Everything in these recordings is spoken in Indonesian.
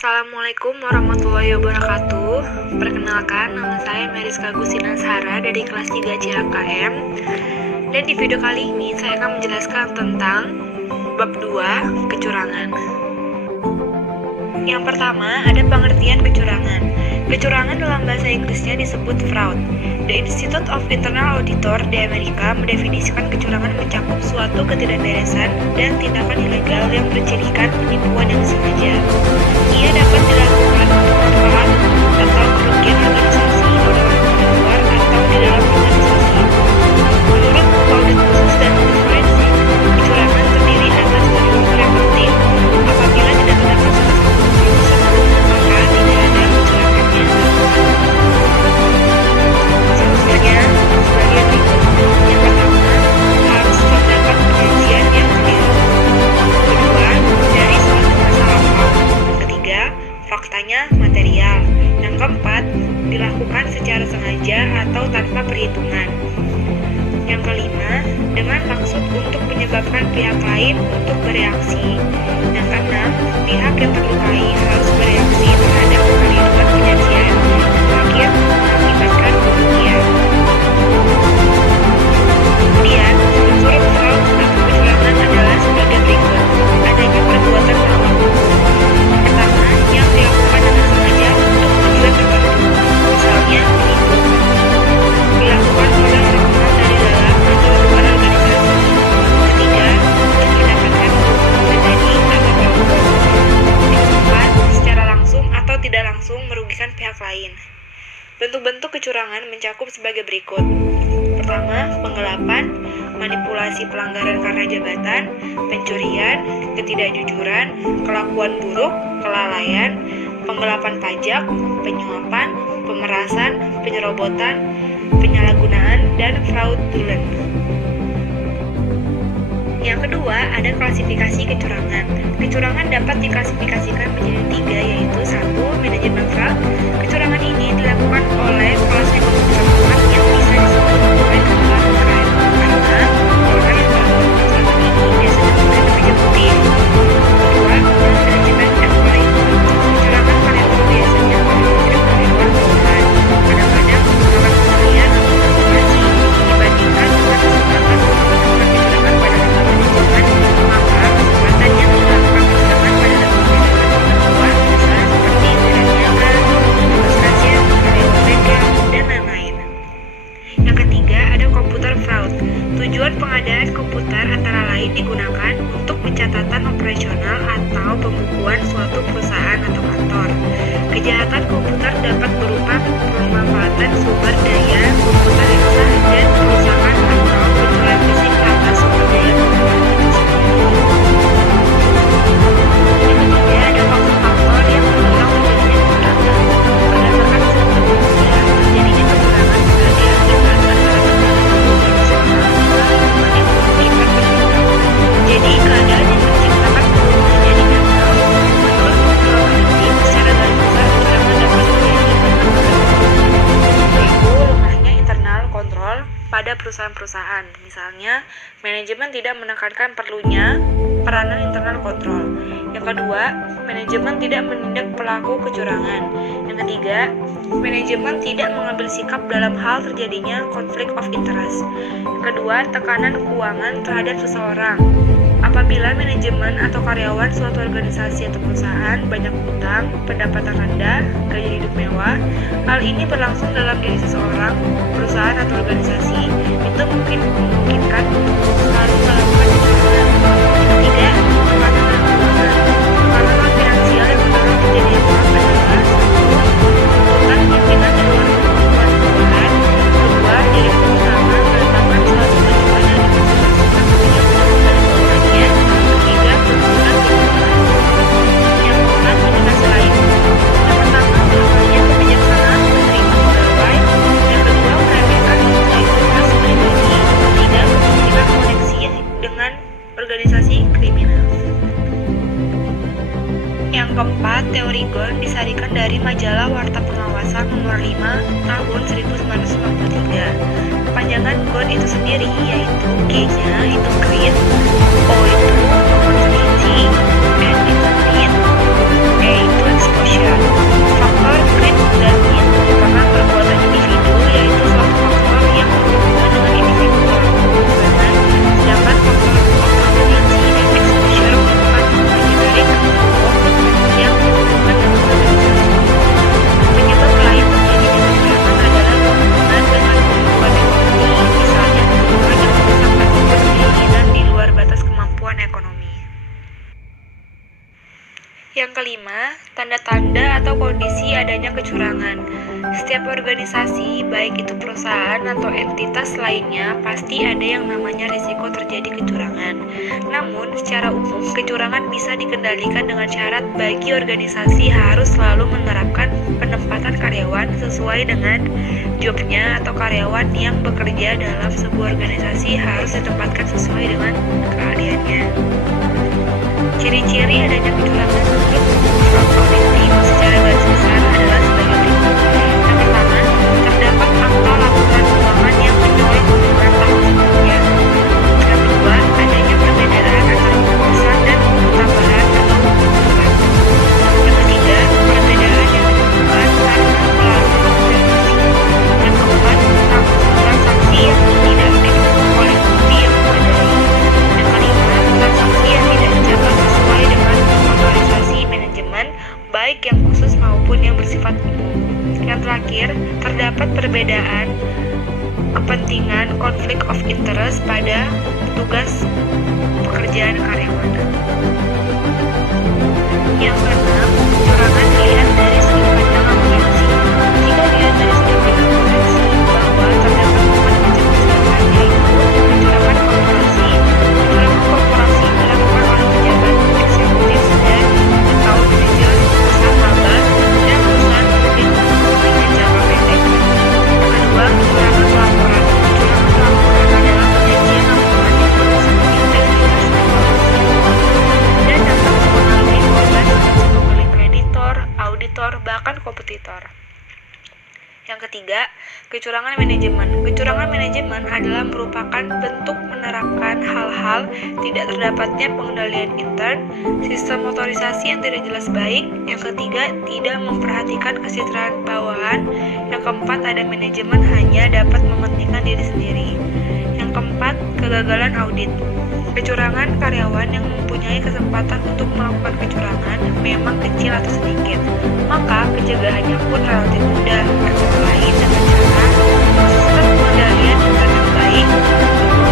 Assalamualaikum warahmatullahi wabarakatuh. Perkenalkan, nama saya Meriska Gusina Sahara dari kelas 3 CHKM. Dan di video kali ini saya akan menjelaskan tentang bab 2, kecurangan. Yang pertama, ada pengertian kecurangan. Kecurangan dalam bahasa Inggrisnya disebut fraud. The Institute of Internal Auditor di Amerika mendefinisikan kecurangan mencakup suatu ketidakberesan dan tindakan ilegal yang bercirikan penipuan yang sengaja. Ia dapat dilakukan untuk manfaat atau kerugian organisasi oleh orang luar atau di dalam organisasi. Menurut audit khusus dan audit forensik, kecurangan terdiri atas 3 unsur yang penting. Apabila tidak terdapat salah satu unsur tersebut, maka tidak ada kecurangannya. Selanjutnya, sebagai berikut. Yang pertama, harus terdapat perjanjian yang keliru. Kedua, dari suatu masa lampau. Ketiga, faktanya material. Yang keempat, dilakukan secara sengaja atau tanpa perhitungan. Yang kelima, dengan maksud untuk menyebabkan pihak lain untuk bereaksi. Yang keenam, pihak yang terlukai harus bereaksi terhadap kekeliruan perjanjian. Yang terakhir, mengakibatkan kerugian. Kemudian, unsur fraud atau kecurangan adalah sebagai berikut. Adanya perbuatan melawan hukum. Pertama, yang dilakukan dengan sengaja untuk tujuan tertentu. Misalnya, menipu. Dilakukan oleh orang-orang dari dalam atau luar organisasi. Ketiga, untuk mendapatkan keuntungan pribadi atau kelompok. Yang keempat, secara langsung atau tidak langsung merugikan pihak lain. Bentuk-bentuk kecurangan mencakup sebagai berikut. Pertama, penggelapan, manipulasi pelanggaran karena jabatan, pencurian, ketidakjujuran, kelakuan buruk, kelalaian, penggelapan pajak, penyuapan, pemerasan, penyerobotan, penyalahgunaan, dan fraudulent. Yang kedua, ada klasifikasi kecurangan. Kecurangan dapat diklasifikasikan menjadi 3, yaitu 1. Manajemen fraud. Kecurangan ini dilakukan oleh kelas ekonomi terkuat yang bisa disebut white collar crime, karena orang yang melakukan kecurangan ini biasanya memakai kemeja putih. Kedua, manajemen employment. Kecurangan karyawan biasanya menunjuk karyawan bawahan, kadang-kadang menggunakan pemberian atau manipulasi dibandingkan dengan kesempatan untuk melakukan kecurangan pada level manajemen, maka kesempatannya melakukan kecurangan pada level manajemen terkuat bisa seperti diraniaga, tugas kasir, karyawan bengkel, dan lain-lain. Yang ketiga, ada komputer fraud. Tujuan pengadaan komputer antara lain digunakan untuk pencatatan operasional atau pembukuan suatu perusahaan atau kantor. Kejahatan komputer dapat berupa pemanfaatan sumber daya komputer yang sah dan perusahaan atau pencurian fisik atas sumber daya komputer itu sendiri. Yang ketiga, ada faktor-faktor yang mendorong terjadinya kecurangan. Berdasarkan hasil penelitian, terjadinya kecurangan bisa diakibatkan antara seseorang yang memiliki kecurangan. Jadi, keadaan yang menciptakan peluang terjadinya fraud. Menurut beberapa peneliti, secara garis besar kecurangan dapat terjadi karena beberapa faktor, yaitu lemahnya internal kontrol pada perusahaan-perusahaan. Misalnya, manajemen tidak menekankan perlunya peranan internal kontrol. Yang kedua, manajemen tidak menindak pelaku kecurangan. Yang ketiga, manajemen tidak mengambil sikap dalam hal terjadinya conflict of interest. Yang kedua, tekanan keuangan terhadap seseorang. Apabila manajemen atau karyawan suatu organisasi atau perusahaan banyak utang, pendapatan rendah, gaya hidup mewah, hal ini berlangsung dalam diri seseorang, perusahaan atau organisasi, itu mungkin memungkinkan untuk selalu melakukan kecurangan. Yang ketiga, tekanan keuangan. Tekanan finansial yang mendorong terjadinya fraud adalah 1. Tuntutan pimpinan di luar kemampuan keuangan. Kedua, direktur utama menetapkan suatu tujuan yang dikonsultasikan kebijakan kepada bawahannya. Ketiga, tuntutan tuntutan. Yang keempat, indikasi lain. Yang pertama, lemahnya kebijaksanaan menerima pegawai. Yang kedua, meremehkan integritas pribadi. Ketiga, kepentingan koneksi dengan organisasi kriminal. Yang keempat, teori GON disarikan dari majalah Warta Pengawasan nomor 5 tahun 1993. Kepanjangan GON itu sendiri yaitu G-nya itu grid, O itu opportunity, N itu need, E itu exploit. tanda-tanda atau kondisi adanya kecurangan. Setiap organisasi, baik itu perusahaan atau entitas lainnya, pasti ada yang namanya risiko terjadi kecurangan. Namun, secara umum, kecurangan bisa dikendalikan dengan syarat bagi organisasi harus selalu menerapkan penempatan karyawan sesuai dengan jobnya, atau karyawan yang bekerja dalam sebuah organisasi harus ditempatkan sesuai dengan keahliannya. Ciri-ciri adanya kecurangan menurut Fraud Audit Team secara garis besar adalah sebagai berikut. Yang pertama, terdapat angka laporan keuangan yang mencolok dengan tahun sebelumnya. Yang kedua, adanya perbedaan antara pengurusan dan tambahan atau pembentukan. Yang ketiga, perbedaan yang ditemukan karena melalui observasi. Yang keempat, transaksi yang tidak didukung oleh bukti yang memadai. Yang kelima, transaksi yang tidak dicatat sesuai dengan otorisasi manajemen, baik yang khusus maupun yang bersifat umum. Yang terakhir, terdapat perbedaan kepentingan konflik of interest pada tugas pekerjaan karyawan. Yang keenam, kecurangan dilihat dari sudut pandang akuntansi. Jika dilihat dari sudut pandang akuntansi bahwa terdapat 4 macam kecurangan, yaitu kecurangan korporasi. Kecurangan korporasi dilakukan oleh pejabat eksekutif dan atau manajer perusahaan maba dan perusahaan publik dengan jangka pendek. Yang kedua, kecurangan pelaporan. Kecurangan pelaporan adalah perjanjian laporan yang merusak integritas keuangan dan dapat mempengaruhi korban seperti kreditor, auditor, bahkan kompetitor. Yang ketiga, kecurangan manajemen. Kecurangan manajemen adalah merupakan bentuk menerapkan hal-hal tidak terdapatnya pengendalian intern, sistem otorisasi yang tidak jelas baik. Yang ketiga, tidak memperhatikan kesejahteraan bawahan. Yang keempat, ada manajemen hanya dapat mementingkan diri sendiri. Yang keempat, kegagalan audit. Kecurangan karyawan yang mempunyai kesempatan untuk melakukan kecurangan memang kecil atau sedikit, maka pencegahannya pun relatif mudah, antara lain dengan cara sistem pengendalian intern yang baik,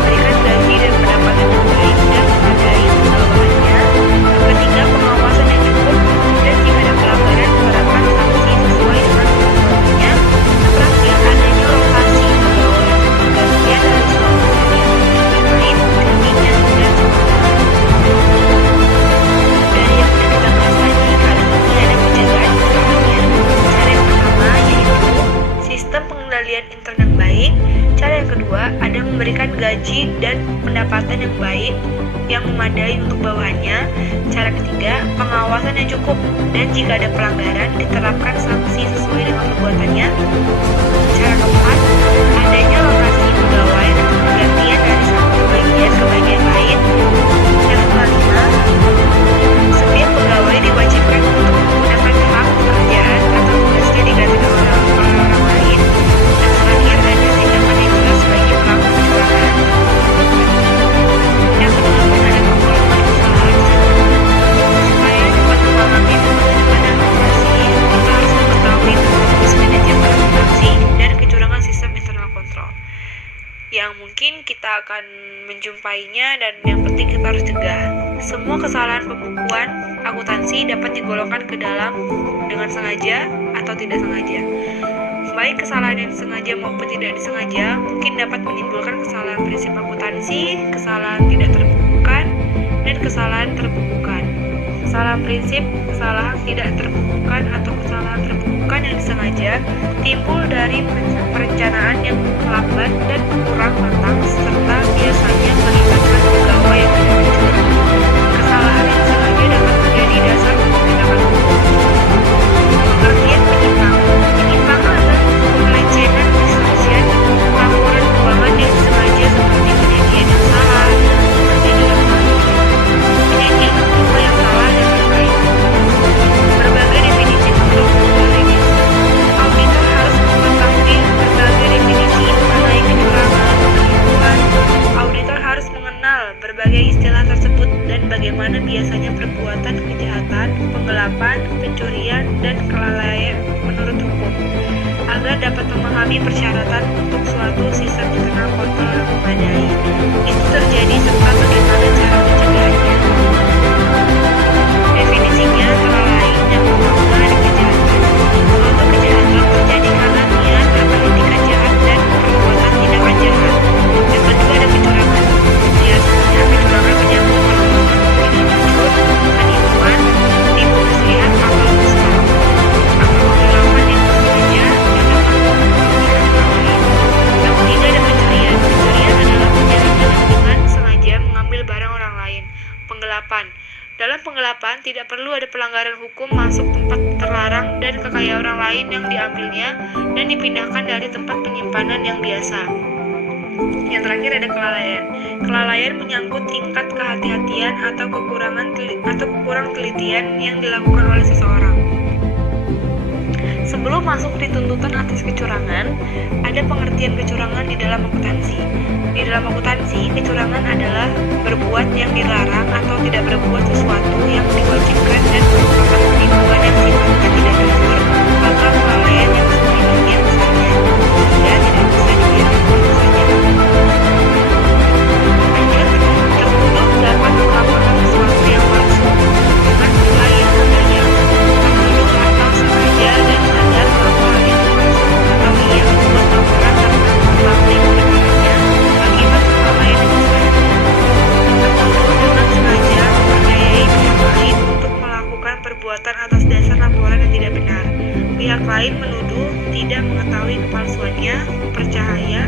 memberikan gaji dan pendapatan yang baik dan memadai bawahannya. Yang ketiga, pengawasan yang cukup, dan jika ada pelanggaran menerapkan sanksi sesuai dengan ketentuannya. Yang terakhir, adanya rotasi pegawai pergantian dari suatu kegiatan yang lain, intinya dan sementara. Dari yang kita bahas tadi, kali ini ada pencegahan kecurangannya. Cara yang pertama yaitu sistem pengendalian intern yang baik. Cara yang kedua, ada memberikan gaji dan pendapatan yang baik yang memadai untuk bawahannya. Cara ketiga, pengawasan yang cukup, dan jika ada pelanggaran diterapkan sanksi sesuai dengan perbuatannya. Cara keempat, adanya rotasi pegawai atau pergantian dari satu bagian ke bagian lain. Yang kelima, setiap pegawai diwajibkan untuk menggunakan hak pekerjaan atau tugasnya digantikan oleh orang lain. Yang terakhir, ada tindakan yang jelas bagi pelaku kecurangan. Yang kedelapan, ada pengolahan kesalahan supaya dapat memahami teman-teman dan operasi, kita harus mengetahui metodologi manajemen akuntansi dan kecurangan sistem internal control yang mungkin kita akan menjumpainya, dan yang penting kita harus cegah. Semua kesalahan pembukuan akuntansi dapat digolongkan ke dalam dengan sengaja atau tidak sengaja. Baik kesalahan yang sengaja maupun tidak disengaja mungkin dapat menimbulkan kesalahan prinsip akuntansi, kesalahan tidak terbukukan, dan kesalahan terbukukan. Kesalahan prinsip, kesalahan tidak terbukukan, atau kesalahan terbukukan yang disengaja timbul dari perencanaan yang lambat dan kurang matang serta biasanya melibatkan pegawai yang tidak berjuang. Kesalahan yang sengaja dapat menjadi dasar untuk tindakan hukum. Pengertian penyimpang. Penyimpangan adalah pelecehan distorsian laporan keuangan yang disengaja seperti penyajian yang salah, penyajian info yang salah, dan lain-lain. Berbagai definisi menurut juridis. Auditor harus mengetahui berbagai definisi mengenai kecurangan, penipuan. Auditor harus mengenal berbagai istilah tersebut dan bagaimana biasanya perbuatan kejahatan, penggelapan, pencurian, dan kelalaian menurut hukum, agar dapat memahami persyaratan untuk suatu sistem internal kontrol yang memadai. Itu terjadi serta bagaimana cara pencegahannya. Definisinya antara lain yang terlarang dan kekayaan orang lain yang diambilnya dan dipindahkan dari tempat penyimpanan yang biasa. Yang terakhir ada kelalaian. Kelalaian menyangkut tingkat kehati-hatian atau kurang telitian yang dilakukan oleh seseorang. Sebelum masuk di tuntutan atas kecurangan, ada pengertian kecurangan di dalam akuntansi. Di dalam akuntansi, kecurangan adalah berbuat yang dilarang atau tidak berbuat sesuatu yang diwajibkan dan merupakan penipuan yang sifatnya tidak jujur atau kelalaian yang sedemikian besarnya sehingga tidak bisa dibiarkan begitu saja. Lanjut, tertuduh dapat melakukan sesuatu yang palsu dengan nilai yang terbayar. Tertuduh atau sengaja dan sadar bahwa hal itu palsu atau ia membuat laporan tanpa mengetahui kebenarannya akibat kelalaian yang besar. Tertuduh dengan sengaja mempercayai pihak lain untuk melakukan perbuatan atas dasar laporan yang tidak benar. Pihak lain menuduh tidak mengetahui kepalsuannya, percaya,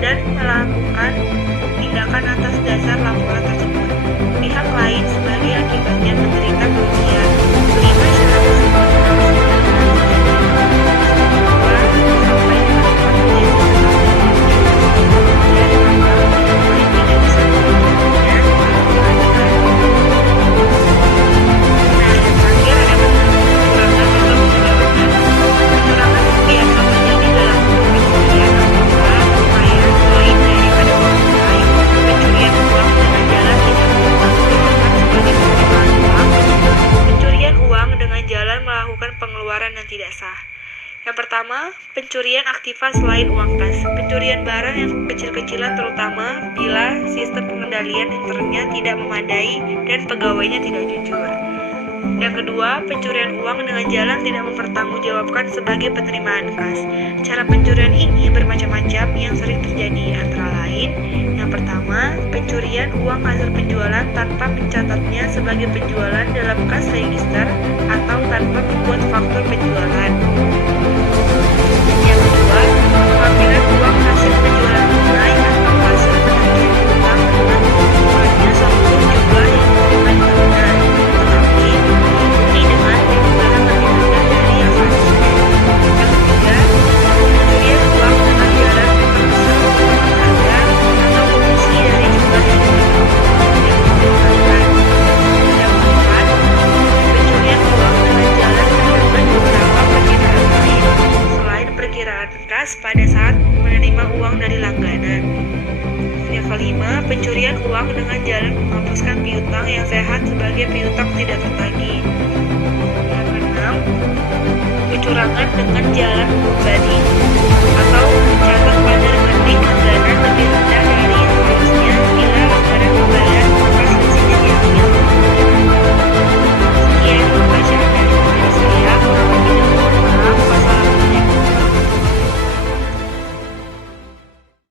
dan melakukan tindakan atas dasar laporan tersebut. Pihak lain sebagai akibatnya menderita kerugian. Kelima syarat tersebut harus sampai tidak bisa melakukannya pengadilan. Nah, yang terakhir ada kecurangan atau kecurangan. Kecurangan biasa terjadi dalam pencurian narkoba, kekayaan lain daripada uang tunai, pencurian uang dengan jalan tidak melakukan sebagai penerimaan uang, pencurian uang dengan jalan melakukan pengeluaran yang tidak sah. Yang pertama, pencurian aktiva selain uang kas. Pencurian barang yang kecil-kecilan terutama bila sistem pengendalian internnya tidak memadai dan pegawainya tidak jujur. Yang kedua, pencurian uang dengan jalan tidak mempertanggungjawabkan sebagai penerimaan kas. Cara pencurian ini bermacam-macam yang sering terjadi, antara lain: yang pertama, pencurian uang hasil penjualan tanpa mencatatnya sebagai penjualan dalam kas register atau tanpa membuat faktur penjualan. Dan yang kedua, pengambilan uang hasil penjualan tunai atau hasil penagihan utang dengan mengumpulkannya seluruh jumlah yang diterima dengan benar, tetapi diikuti dengan penjualan lebih rendah dari yang seharusnya. Yang ketiga, pencurian uang dengan jalan memperbesar potongan harga atau komisi dari jumlah yang diterima. Yang keempat, pencurian uang dengan jalan terdapat beberapa perkiraan lain selain perkiraan kas pada saat menerima uang dari langganan. Yang kelima, pencurian uang dengan jalan menghapuskan piutang yang sehat sebagai piutang tidak tertagih. Yang keenam, kecurangan dengan jalan pribadi atau